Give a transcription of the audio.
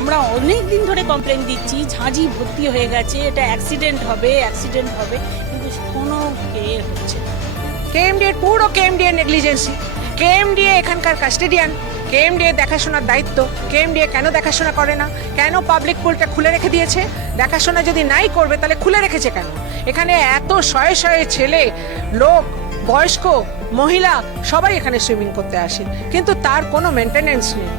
আমরা অনেক দিন ধরে কমপ্লেন দিচ্ছি, ঝাঁঝি ভর্তি হয়ে গেছে, এটা অ্যাক্সিডেন্ট হবে কিন্তু কোনো হচ্ছে না। কেএমডিএ পুরো কেএমডিএ নেগলিজেন্সি। কেএমডিএ এখানকার কাস্টেডিয়ান, কেএমডিএ দেখাশোনার দায়িত্ব। কেএমডিএ কেন দেখাশোনা করে না? কেন পাবলিক পুলটা খুলে রেখে দিয়েছে? দেখাশোনা যদি নাই করবে তাহলে খুলে রেখেছে কেন? এখানে এত শয়ে শয়ে ছেলে, লোক, বয়স্ক, মহিলা সবাই এখানে সুইমিং করতে আসে, কিন্তু তার কোনো মেনটেনেন্স নেই।